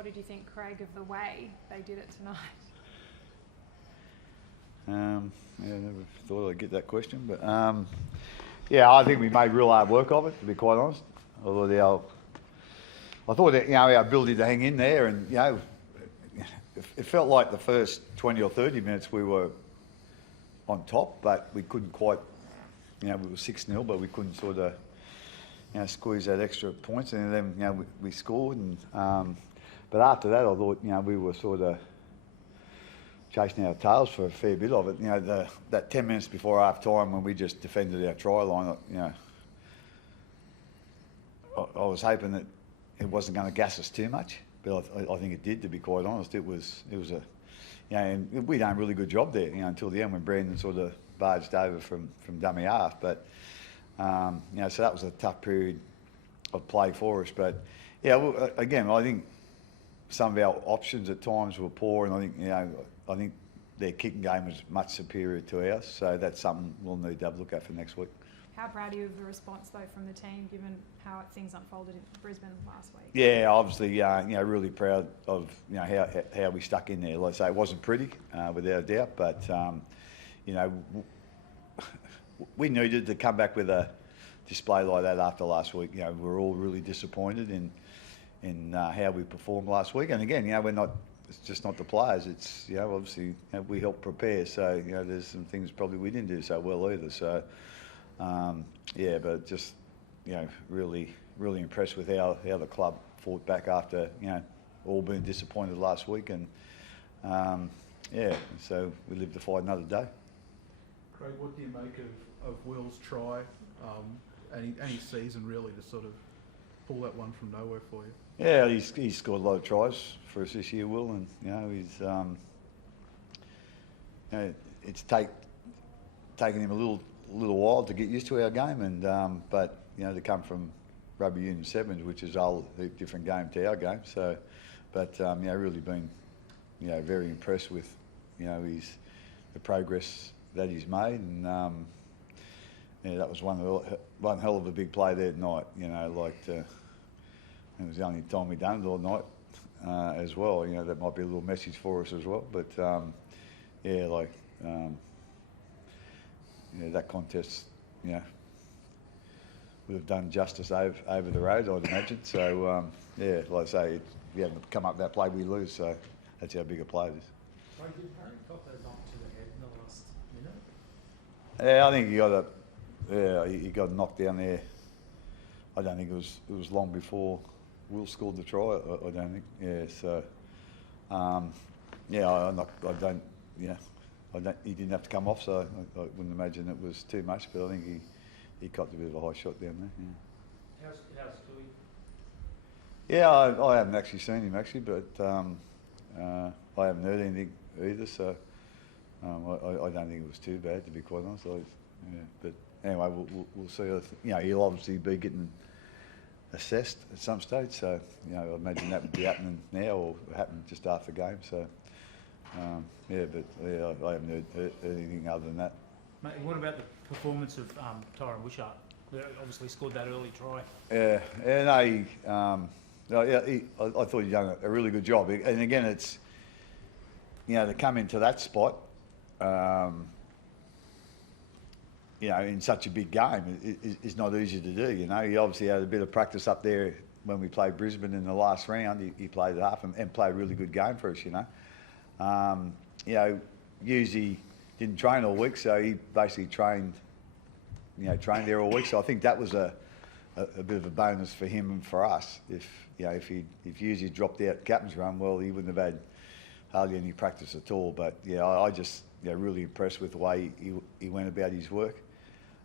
what did you think, Craig, of the way they did it tonight? Yeah, never thought I'd get that question, but yeah, I think we made real hard work of it, to be quite honest. I thought that, our ability to hang in there, and it felt like the first 20 or 30 minutes we were on top, but we couldn't quite. We were 6-0, but we couldn't sort of squeeze that extra points, and then we scored, and but after that I thought we were sort of chasing our tails for a fair bit of it. That 10 minutes before half time when we just defended our try line, I was hoping that it wasn't going to gas us too much, but I think it did, to be quite honest. It was and we done a really good job there, until the end when Brandon sort of barged over from dummy half. But so that was a tough period of play for us. But again, I think some of our options at times were poor, and I think their kicking game was much superior to ours. So that's something we'll need to have a look at for next week. How proud are you of the response, though, from the team, given how things unfolded in Brisbane last week? Yeah, obviously, really proud of how we stuck in there. Like I say, it wasn't pretty, without a doubt, but we needed to come back with a display like that after last week. We were all really disappointed in how we performed last week, and again, we're not. It's just not the players. It's obviously we helped prepare, so there's some things probably we didn't do so well either. So. But just really impressed with how the club fought back after all being disappointed last week, and so we live to fight another day. Craig, what do you make of Will's try, any season really, to sort of pull that one from nowhere for you? Yeah, he's scored a lot of tries for us this year, Will, and he's it's taken him a little while to get used to our game, and but to come from rugby union sevens, which is a whole different game to our game. So, but really been very impressed with the progress that he's made, and that was one hell of a big play there tonight. It was the only time we done it all night as well. That might be a little message for us as well, but that contest, would have done justice over the road, I'd imagine. So, like I say, if we haven't come up with that play, we lose. So that's how big a play it is. Sorry, did Harry Copper knock to the head in the last minute? Yeah, I think he got knocked down there. I don't think it was long before Will scored the try. I don't think. Yeah, so he didn't have to come off, so I wouldn't imagine it was too much. But I think he copped a bit of a high shot down there. Yeah. How's Tui? Yeah, I haven't actually seen him but I haven't heard anything either. So I don't think it was too bad, to be quite honest. But anyway, we'll see. He'll obviously be getting assessed at some stage. So I imagine that would be happening now or happen just after the game. So. I haven't heard anything other than that. Mate, what about the performance of Tyron Wishart? They obviously scored that early try. I thought he'd done a really good job. And again, it's to come into that spot, in such a big game is not easy to do. He obviously had a bit of practice up there when we played Brisbane in the last round. He played it half and played a really good game for us. Usually didn't train all week, so he basically trained there all week. So I think that was a bit of a bonus for him and for us. If usually dropped out captain's run, well, he wouldn't have had hardly any practice at all. But I just really impressed with the way he went about his work.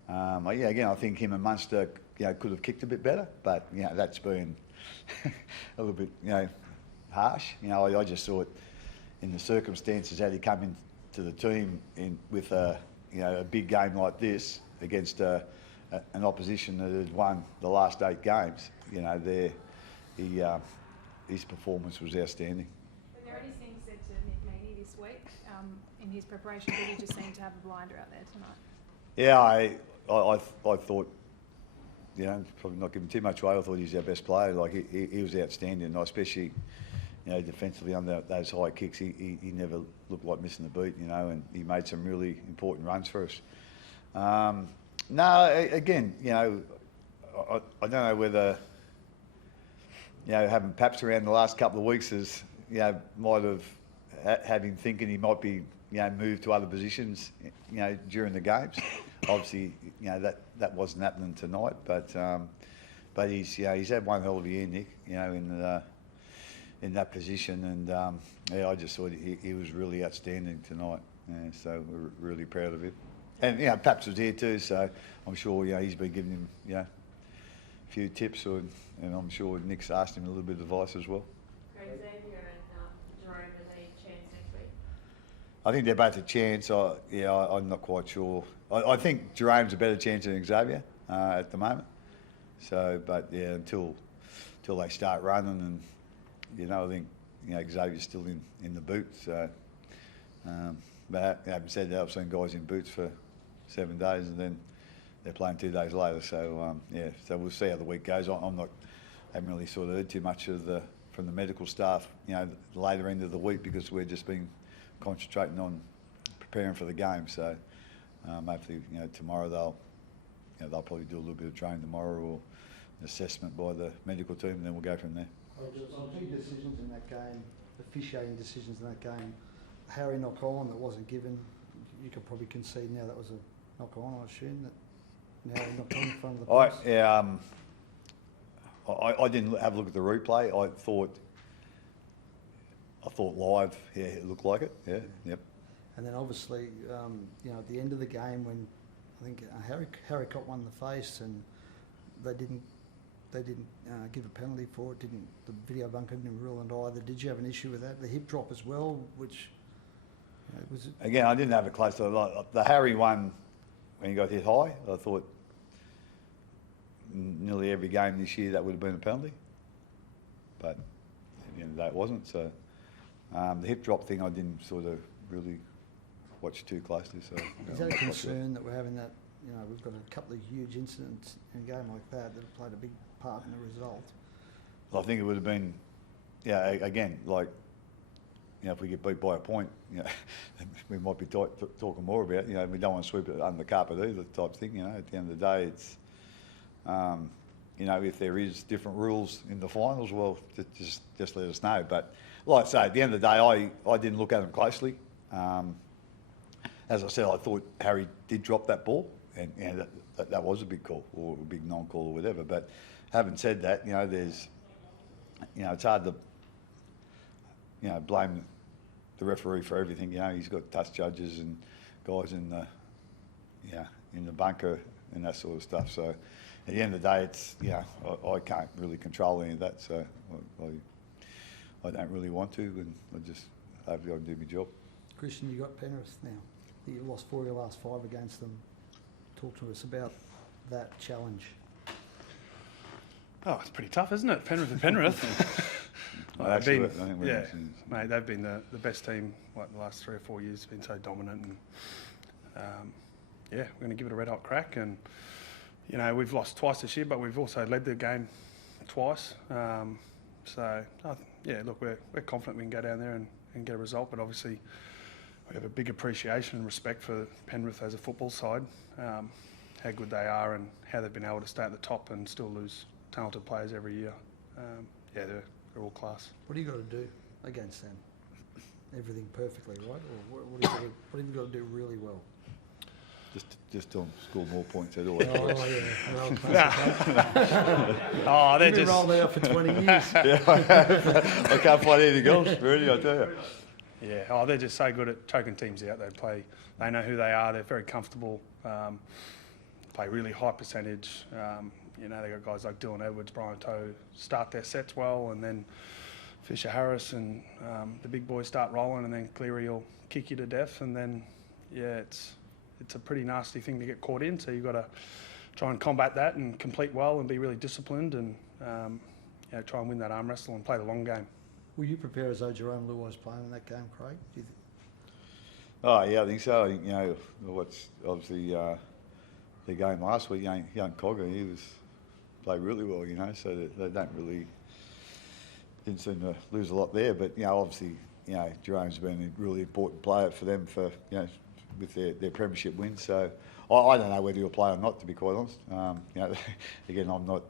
Again, I think him and Munster could have kicked a bit better, but that's been a little bit harsh. I just thought, in the circumstances, had he come into the team with a big game like this against an opposition that had won the last 8 games, his performance was outstanding. Were there any things said to Nick Meaney this week in his preparation? Did he just seem to have a blinder out there tonight? Yeah, I thought, probably not giving too much away. I thought he was our best player. Like he was outstanding, especially. you know, defensively on those high kicks, he never looked like missing the beat, you know, and he made some really important runs for us. Again, you know, I don't know whether, you know, having Paps around the last couple of weeks has, you know, might have had him thinking he might be, you know, moved to other positions, you know, during the games. Obviously, you know, that wasn't happening tonight, but he's, you know, he's had one hell of a year, Nick, you know, in that position, and yeah, I just thought he was really outstanding tonight. Yeah, so we're really proud of him. And, you know, Paps was here too, so I'm sure, you know, he's been giving him, you know, a few tips, and I'm sure Nick's asked him a little bit of advice as well. Craig, Xavier and Jerome, are they chance next week? I think they're both a chance. I'm not quite sure. I think Jerome's a better chance than Xavier at the moment. So, but yeah, until they start running, and you know, I think, you know, Xavier's still in the boot. So, but having said that, I've seen guys in boots for 7 days, and then they're playing 2 days later. So yeah, so we'll see how the week goes. Haven't really sort of heard too much from the medical staff, you know, the later end of the week, because we're just been concentrating on preparing for the game. So hopefully, you know, tomorrow they'll probably do a little bit of training tomorrow, or an assessment by the medical team, and then we'll go from there. Some big decisions in that game, officiating decisions in that game. Harry knock on that wasn't given. You could probably concede now that was a knock on. I assume that Harry knocked on in front of the post. I didn't have a look at the replay. I thought live, yeah, it looked like it. Yeah, yep. And then obviously, you know, at the end of the game, when I think Harry caught one in the face, and they didn't give a penalty for it. The video bunker didn't rule it either. Did you have an issue with that? The hip drop as well, which, you know, was it? Again, I didn't have a close look. The Harry one, when he got hit high, I thought nearly every game this year that would have been a penalty, but at the end of the day it wasn't. So the hip drop thing I didn't sort of really watch too closely. So Is that a concern that we're having that? You know, we've got a couple of huge incidents in a game like that have played a big part in the result. I think it would have been, yeah, again, like, you know, if we get beat by a point, you know, we might be talking more about, you know, we don't want to sweep it under the carpet either type thing, you know. At the end of the day, it's, you know, if there is different rules in the finals, well, just let us know. But like I say, at the end of the day, I didn't look at them closely. As I said, I thought Harry did drop that ball, and you know, that was a big call, or a big non-call, or whatever. But having said that, you know, it's hard to, you know, blame the referee for everything. You know, he's got touch judges and guys in the bunker and that sort of stuff. So at the end of the day, it's, you know, I can't really control any of that. So I don't really want to, and I just hopefully I can do my job. Christian, you got Penrith now. You lost 4 of your last 5 against them. Talk to us about that challenge. Oh, it's pretty tough, isn't it? Penrith and Penrith. Mate, they've been the best team, like, the last 3 or 4 years. Been so dominant, and yeah, we're going to give it a red hot crack. And you know, we've lost twice this year, but we've also led the game twice. Yeah, look, we're confident we can go down there and get a result. But obviously, we have a big appreciation and respect for Penrith as a football side, how good they are and how they've been able to stay at the top and still lose talented players every year. Yeah, they're all class. What do you got to do against them? Everything perfectly, right? Or what have you got to do really well? Just to score more points at all. Oh, they're You've been just rolled out for 20 years. Yeah, I can't find anything else, really, I tell you. Yeah, oh, they're just so good at choking teams out. They know who they are. They're very comfortable. Play really high percentage. You know, they got guys like Dylan Edwards, Brian Toe start their sets well, and then Fisher Harris and the big boys start rolling, and then Cleary will kick you to death, and then yeah, it's a pretty nasty thing to get caught in. So you've got to try and combat that and complete well and be really disciplined, and you know, try and win that arm wrestle and play the long game. Will you prepare as though Jerome Luai was playing in that game, Craig? Do you Oh yeah, I think so. You know, what's obviously the game last week, young Cogger, he played really well. You know, so they don't really. didn't seem to lose a lot there. But obviously, Jerome's been a really important player for them for with their premiership wins. So I don't know whether he'll play or not, to be quite honest. Again, I'm not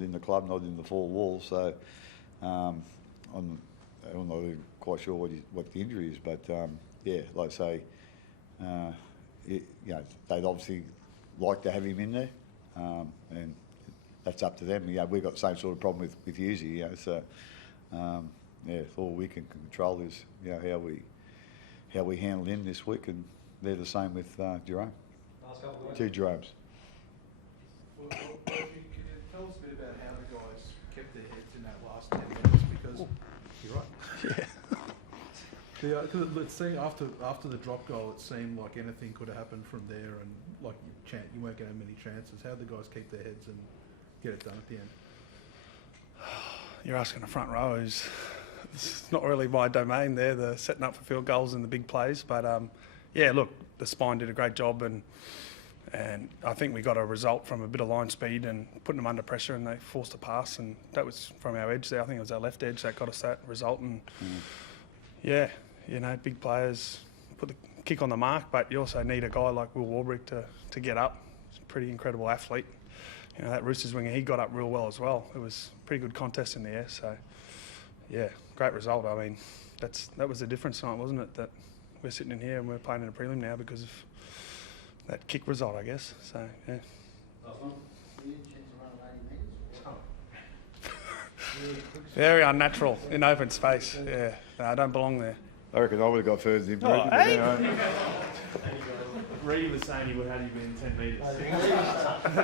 in the club, not in the four walls, so I'm not even quite sure what the injury is. But like I say, they'd obviously like to have him in there, and that's up to them. We've got the same sort of problem with Husey. So all we can control is how we handle him this week, and they're the same with Jerome. Two Jeromes. Well, can you tell us a bit about how the guys kept their heads in that last 10 minutes? Because you're right. Yeah. Because it seemed after the drop goal, it seemed like anything could have happened from there, and like you weren't getting many chances. How did the guys keep their heads and get it done at the end? You're asking a front row who's it's not really my domain. They're the setting up for field goals and the big plays. But look, the spine did a great job, and I think we got a result from a bit of line speed and putting them under pressure, and they forced a pass, and that was from our edge there. I think it was our left edge that got us that result. And big players put the kick on the mark, but you also need a guy like Will Warbrick to get up. He's a pretty incredible athlete. That Roosters winger, he got up real well as well. It was a pretty good contest in the air. So, great result. I mean, that was the difference tonight, wasn't it? That we're sitting in here and we're playing in a prelim now because of that kick result, I guess. So, yeah. Very unnatural in open space. Yeah, no, I don't belong there. I reckon I would have got further than him. Oh, hey? Reedy was saying he would have had you been 10 metres.